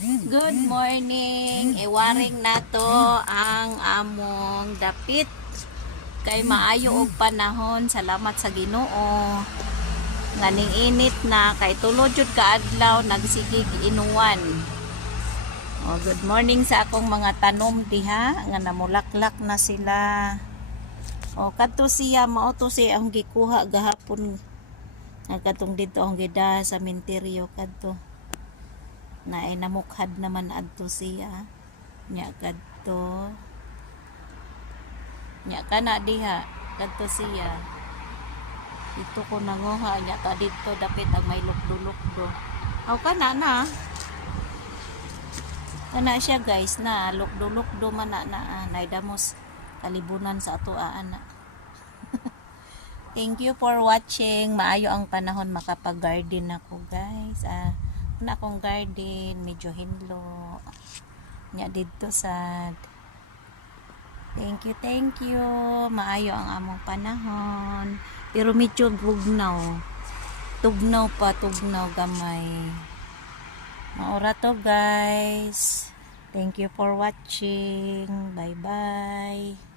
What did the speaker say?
Good morning. Iwaring nato ang among dapit kay maayo og panahon. Salamat sa Ginoo. Nganing init na kay tulod jud ka adlaw nagsigig inuwan. Good morning sa akong mga tanom diha nga namulaklak na sila. Kadto siya mao to siya ang gikuha gahapon. Katong dito ang gida sa minteryo kadto. Na ay namukhad naman adto siya nya kadto nya kana diha kadto siya dito ko nanguha nya ta dito dapit ang may lukdo-lukdo kana siya guys na lukdo-lukdo man na naidamos kalibunan sa ato ana. Thank you for watching. Maayo ang panahon makapag-garden ako guys. Na akong garden medyo hinlo nya dito sad. Thank you maayo ang among panahon pero medyo tugnaw gamay maura to guys. Thank you for watching. Bye bye.